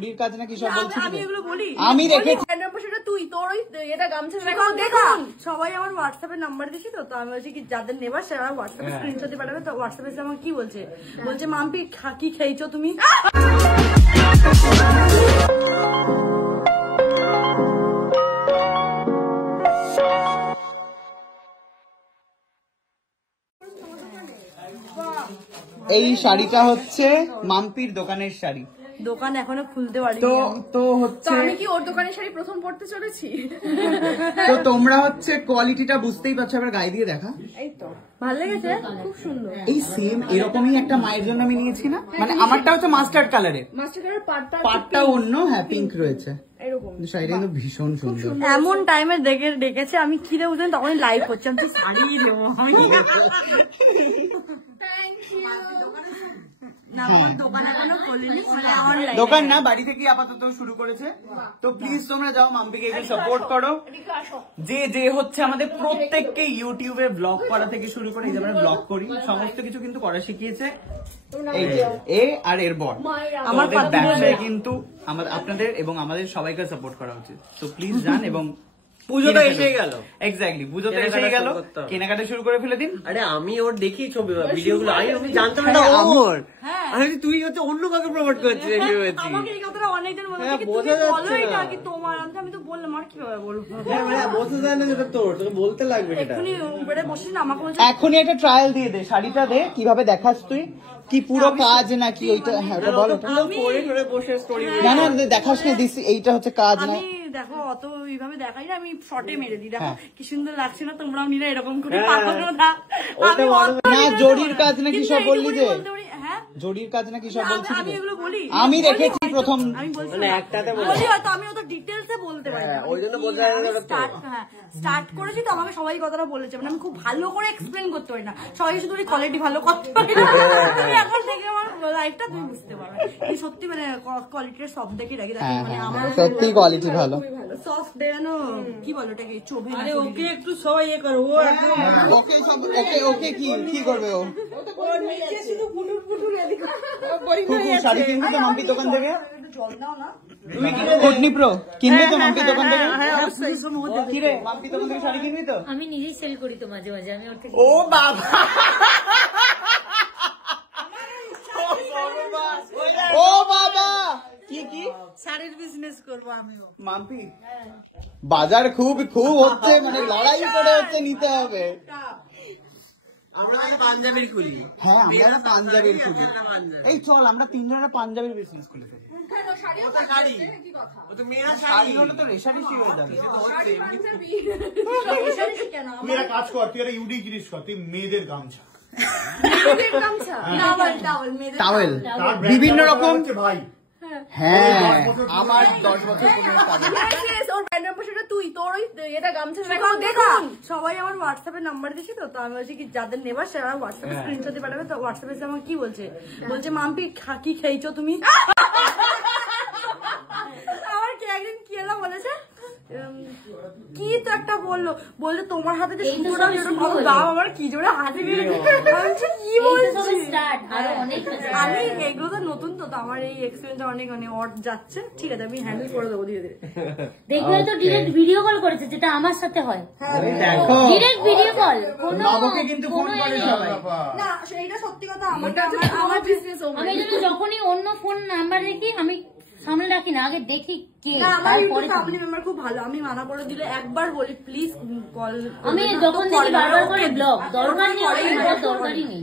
জরির কাজ নাকি সব বলছিস? আমি এগুলো বলি, আমি রেখেছি। তুই তোর ওই এটা গামছা সবাই আমার হোয়াটসঅ্যাপে নাম্বার দিছি, তো আমি বলছি কি যাদের নেবার সেরা হোয়াটসঅ্যাপে স্ক্রিনশট দিয়ে পাঠাবে। তো হোয়াটসঅ্যাপে এসে আমাকে কি বলছে, বলছে মাম্পি কি খেয়েছো তুমি? এই শাড়িটা হচ্ছে মাম্পির দোকানের শাড়ি। দোকান এখনো খুলতে পারি তো হচ্ছে আমি কি ওর দোকানের শাড়ি প্রথম পড়তে চলেছি। তো তোমরা হচ্ছে কোয়ালিটিটা বুঝতেই পারছো, আবার গায়ে দিয়ে দেখা। এই তো ভালো লেগেছে, খুব সুন্দর। এই সেম এরকমই একটা মায়ের জন্য আমি নিয়েছি না, মানে আমারটা হচ্ছে মাস্টার্ড কালারের, মাস্টার কালার পাটটা অন্য, হ্যাঁ পিঙ্ক রয়েছে এরকম। শাড়িটা কিন্তু ভীষণ সুন্দর। এমন টাইমে ডেকেছে আমি কি দেবো জানি, তখনই লাইভ হচ্ছে, আমি তো শাড়ি দেবো আমি। দোকান না, বাড়ি থেকে আপাতত শুরু করেছে। তো প্লিজ তোমরা যাও, মাম্পিকে একটু সাপোর্ট করো। যে হচ্ছে আমাদের প্রত্যেককে ইউটিউবে ব্লগ করা থেকে শুরু করে, এই যে আমরা ব্লগ করি, সমস্ত কিছু কিন্তু করা শিখিয়েছে এই এ আর এর বর। আমাদের ব্যবসায় কিন্তু আপনাদের এবং আমাদের সবাইকে সাপোর্ট করা উচিত। তো প্লিজ যান, এবং পুজো তো এসে গেল। এক্স্যাক্টলি, পুজো তো এসে গেল, কেনাকাটা শুরু করে ফেলে দিন। আরে আমি ওর দেখি ছবি ভিডিওগুলো, আমি জানতাম না ওর। আমি তুই হচ্ছে অন্য কাউকে প্রমোট করছিস। আমাকে এই কথাটা অনেকদিন বলে বলো এটা কি তোমার, আমি তো বললাম আর কিভাবে বলবো, বোঝা যায় না যেটা তোর, তোকে বলতে লাগবে সেটা। এখনই উপরে বসে না আমাকে বলছে এখনই একটা ট্রায়াল দিয়ে দে, শাড়িটা দে কিভাবে দেখাস তুই, কি পুরো কাজ নাকি ওইটা? হ্যাঁ ওটা বল। না না দেখাস না, দিস এইটা হচ্ছে কাজ না। দেখো অত এইভাবে দেখাই না, আমি শর্টে মেরে দিই। দেখো কি সুন্দর লাগছে না, তোমরাও নিলে এরকম করে না জরির কাজ নাকি সব বললি যে, জরির কাজ নাকি সব বলছিস? আমি এগুলো বলি, আমি রেখেছি প্রথম, আমি বলছি একটাতে বলি হয়তো, আমি অত ডিটেলসে বলতে পারি না, ওই জন্য বলতে স্টার্ট করেছি তো আমাকে সবাই কথাটা বলেছে, মানে আমি খুব ভালো করে এক্সপ্লেন করতে পারি না, সবাই শুধু কোয়ালিটি ভালো করতে পারি না। এখন থেকে আমার লাইফটা তুমি বুঝতে পারবে, এই সত্যি মানে কোয়ালিটির সব দেখে রাখি, মানে আমার সত্যি কোয়ালিটি ভালো, সফট দেনো কি বলো এটাকে চোভে। আরে ওকে একটু সবাই ইয়ে করো, ও ওকে সব ওকে কি করবে ও? শাড়ি কিনবি তো মাম্পি দোকান থেকে? তুমি কোটনি প্রো কিনবি তো মাম্পি দোকান থেকে? কি রে মাম্পি দোকান থেকে শাড়ি কিনবি তো? আমি নিজেই সেল করি তো মাঝে মাঝে, আমি ওর থেকে। ও বাবা, ও বাবা, কি শাড়ির বিজনেস করবো আমিও। মাম্পি বাজার খুব হচ্ছে, মানে লড়াই করে হচ্ছে, নিতে হবে। আমরা পাঞ্জাবির খুলি। হ্যাঁ আমরা পাঞ্জাবির খুলি। এই চল আমরা তিনজনে পাঞ্জাবির বিজনেস খুলে ফেলি। শাড়ি হলে তো রেশারেশি হয়ে যাবে। তুই একটা কাজ কর, তুই একটা ইউনিক জিনিস কর, তুই মেয়েদের গামছা, টাওয়েল বিভিন্ন রকম। ভাই হ্যাঁ আমার 10 বছর তুই তোর ওই এটা গামছা সবাই আমার হোয়াটসঅ্যাপে নাম্বার দিছি, তো আমি বলছি কি যাদের নেবার সেরা হোয়াটসঅ্যাপে স্ক্রিনশট দিয়ে পাঠাবে। তো হোয়াটসঅ্যাপে এসে আমাকে কি বলছে, বলছে মাম্পি কি খেয়েছো তুমি? আমার কি একদিন কি এলা বলেছে, কি তো একটা বললো তোমার হাতে যে সুন্দর, আমার কি জোরে হাসি কি বলছি। আমি এগুলো তো নতুন, তো আমার এই এক্সপিরিয়েন্স অনেক অড যাচ্ছে। ঠিক আছে আমি হ্যান্ডেল করে দেবো ধীরে ধীরে। দেখবে তো ডিরেক্ট ভিডিও কল করেছে, যেটা আমার সাথে হয়, ডিরেক্ট ভিডিও কল, নবকে কিন্তু ফোন করে সবাই। না এইটা সত্যি কথা, আমার বিজনেস। আমি যখনই অন্য ফোন নাম্বার দেখি আমি সামনে রাখি না, আগে দেখি কে। তারপরে ফ্যামিলি মেম্বার খুব ভালো, আমি মানা করে দিলে একবার বলি প্লিজ কল। আমি যখন দেখি বারবার করে ব্লগ, দরকার নেই, দরকারই নেই।